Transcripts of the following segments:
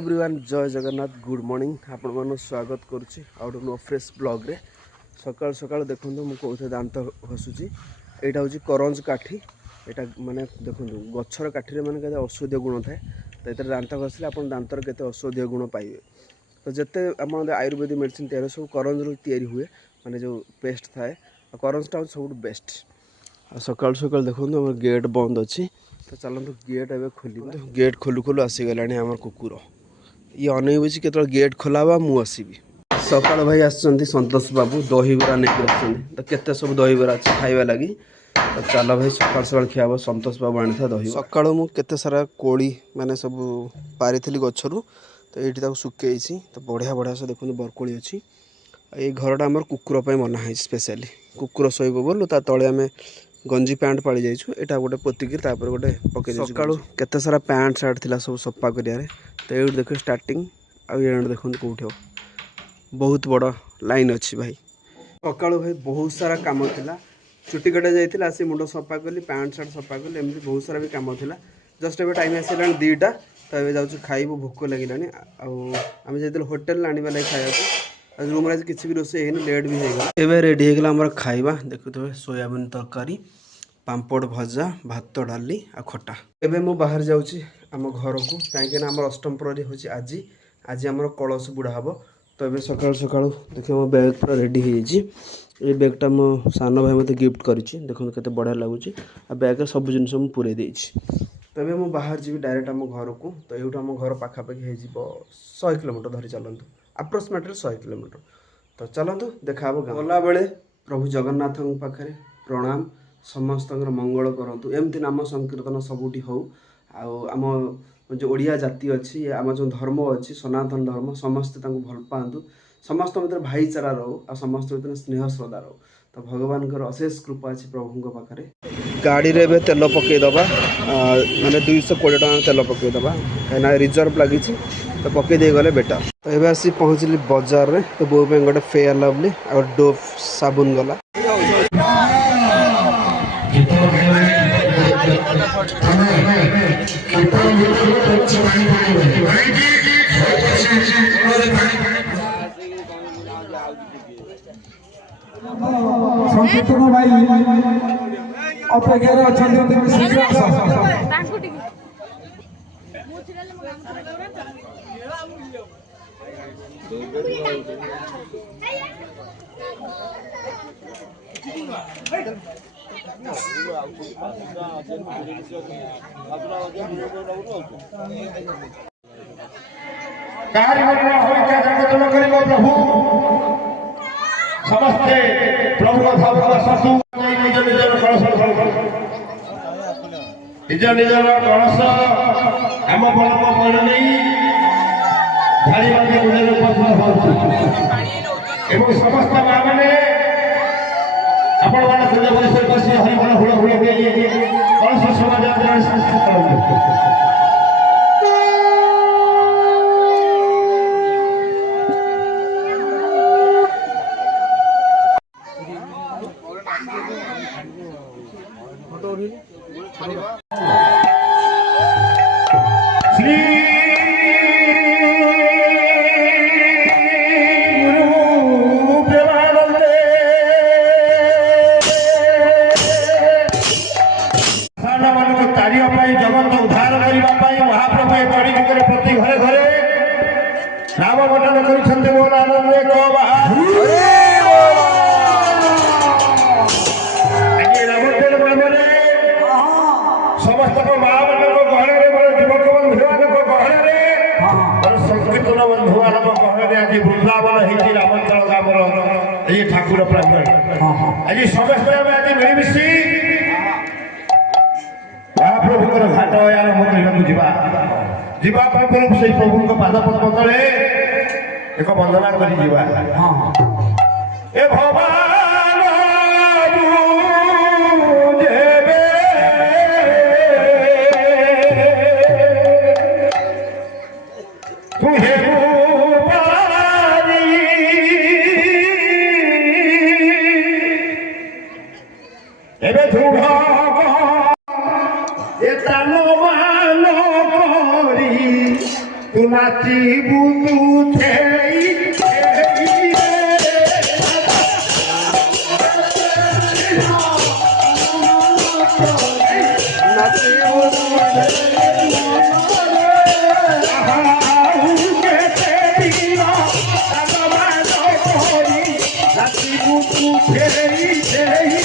Everyone जय Jagannath good morning आपण मन स्वागत करुच्ची आउट नो फ्रेश ब्लॉग रे सकाल सकाल देखो मुझे कौन दांत घसुची यहाँ हूँ करंज काठी यहाँ माने देखो गचर काठी मैंने कहते औषधीय गुण थाए तो ये दांत घसले आप दांतर के औषधीय गुण पाइबे। तो जिते आम आयुर्वेदिक मेडिसिन तैयारी सब करंज रू हुए माने जो पेस्ट थाए करंजटा हूँ सब बेस्ट। सकाल सकाल देखो गेट बंद अच्छी तो चलते गेट एवं खोल गेट खोलू खोलू आसीगला आम कुकुर ये अनैबी के गेट खोला मु आसबि सकाल भाई आसुँच संतोष बाबू दहीबरा नहीं रखते तो केते सब दहीबरा अच्छे खाଇବା लगी तो चल भाई सकाल सकाल खिया संतोष बाबू आनी था दही सका मुझे सारा कोड़ी मैंने सब पारी गचरू तो ये सुखे तो बढ़िया बढ़िया से देखो बरकोली अच्छी ये घरटा आम कुकुर बना स्पेशली कुकुर शोब बोलू ता तले आम गंजी पैंट पाड़ी जाइए यहाँ गोटे पोतिकी गोटे पकई सका केते सारा पैंट सार्ट थी सब सफा करें तो ये देख स्टार्टिंग आउ देखो कौट बहुत बड़ लाइन अच्छी भाई सका भाई बहुत सारा कम था चुटी कटा जाइए आसी मुंड सफा कली पैंट सार्ट सफा कली एमती बहुत सारा भी कम था जस्ट ए टाइम आसला 2टा तो ये जाऊँ खाइबू भोक लगे आम जाइए होटेल आने लगे खाया रूम आज किसी भी रोसे है लेट भी होगा एवं रेडी होगा आम खाइबा देखुए सोयाबीन तरकारी पांपड़ भजा भात डाली आ खटा एवं मु बाहर जाऊँगी आम घर को कहीं आम अष्टम प्रहरी हूँ आज आज आम कलश बुड़ा हम तो ये सका सका देखिए मो बैग पूरा रेडी हो बैगटा मो सान भाई मत गिफ्ट कर देखो के बढ़िया लगुच आ बैग सब जिन पूरे तो ये मुझे बाहर जी डायरेक्ट आम घर को तो ये आम घर पाखापाखि हो 100 किलोमीटर धरी चलतु अप्रोक्सीमेटली 100 किलोमीटर तो चलतु देखा गला बेले प्रभु जगन्नाथ पाखे प्रणाम समस्त मंगल करूँ एमती नाम संकीर्तन सबुठी हो आम जो ओडिया जाति अच्छी आम जो धर्म अच्छी सनातन धर्म समस्ते भल पातु समस्त भर भाईचारा रो आ समस्त भर स्नेह श्रद्धा रो तो भगवान अशेष कृपा अच्छी प्रभु पाखे गाड़ी रे तेल पकईदबा माने 220 टका तेल पकईदबा कहीं रिजर्व लगी तो पकईदे गले बेटर तो ये आसी पहुँचली बजार रे तो बो गोटे फेयर लवली और डोव साबुन गला संकीर्तन भाई अपेक्षा अच्छा शीघ्र प्रभु समस्ते प्रभु निज निजर कलश आम परम पड़ नहीं समस्त माँ मैंने आपण मान पूजा परिसर बसी हरिमल हुड़ हुड़ कलश शोभा जगत उद्धार करने महाप्रभु कड़ी जुगे प्रति घरे घरे नाम बटन कर समस्त माँ मान गहन युवक बंधु मान गहन संकीर्तन बंधु मान गहन आज वृंदावन हो रामचल ग्रामर ये ठाकुर प्रांगण आज समस्त आज मिलमिशी महाप्रभुर घाट आरंभ करवा पूर्व से प्रभु पाद पद्म तले एक वंदना कर भगवान ତୁ ନାଚିବୁ ତୁ ଛେଳି ଛେଳି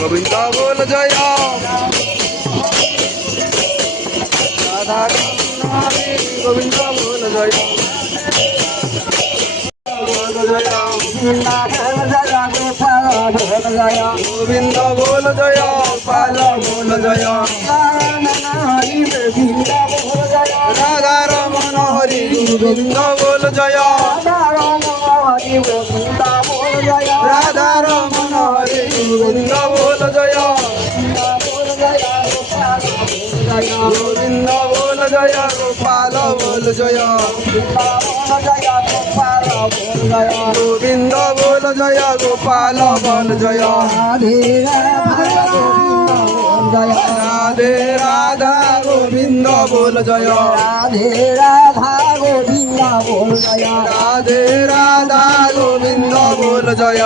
গোবিন্দ বল জয় রাধা গোবিন্দ বল জয় গোবিন্দ বল জয় পাল বল জয় রাধা রমন হরি গোবিন্দ বল জয় রাধা রমন হরি গোবিন্দ বল জয় গোবিন্দ বল জয় গোপাল বল জয় গোবিন্দ বল জয় গোপাল বল জয় রাধে রাধা গোবিন্দ বল জয় রাধে রাধা গোবিন্দ বল জয় রাধে রাধা গোবিন্দ বল জয়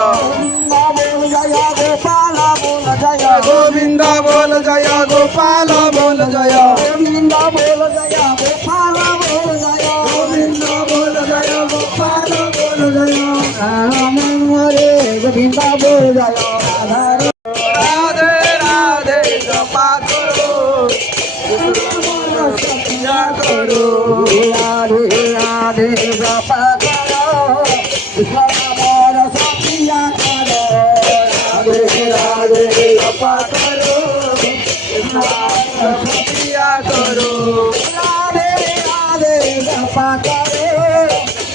গোবিন্দ বল জয় গোপাল বল জয় গোবিন্দ বল জয় গোপাল বল জয় গোবিন্দ বল জয় গোপাল বল জয় গোবিন্দ বল জয় গোপাল বল জয় রাম হরে গোবিন্দ বল জয় রাধা রাধে রাধে জপা করো সত্যা করো রাধে রাধে জপা করো কৃষ্ণ সপিয়া করো রাধে রাধে জপা করো সত্যা করো রাধে রাধে জপা করো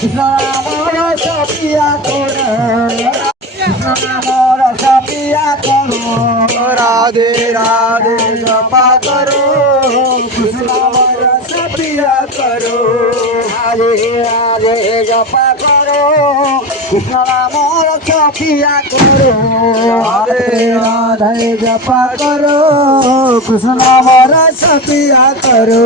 কৃষ্ণ সপিয়া করো সপিয়া করো রাধে রাধে জপা করো কৃষ্ণ সপিয়া করো রাধে রাধে জপা করো কৃষ্ণ নামর সপিয়া করো রাধে রাধে জপা করো কৃষ্ণ নামর সপিয়া করো